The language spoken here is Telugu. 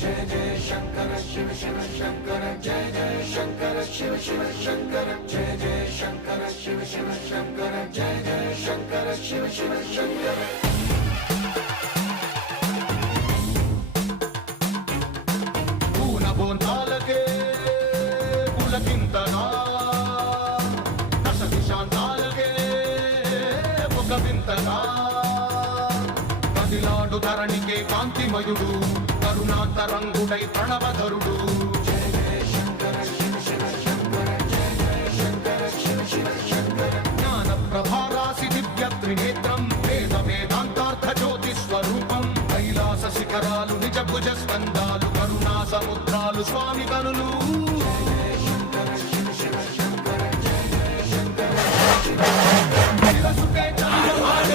जय जय शंकर शिव शिव शंकर जय जय शंकर शिव शिव शंकर जय जय शंकर शिव शिव शंकर जय जय शंकर शिव शिव शंकर పూనబోంతాలకే పులకింతగా దశదిశాంతాలకే ఒక వింతగా కదిలాడు ధరణికే కాంతిమయుడు కరుణాంతరంగుడై ప్రణవధరుడు जय जय शंकर शिव शिव शंकर जय जय शंकर शिव शिव शंकर జ్ఞాన ప్రభారాసి దివ్య త్రినేత్రం వేద వేదాంతార్థ జ్యోతి స్వరూపం కైలాస శిఖరాలు నిజ భుజ స్కందాలు కరుణా సముద్రాలు స్వామి కనులు శిరసుకే చంద్రభాగ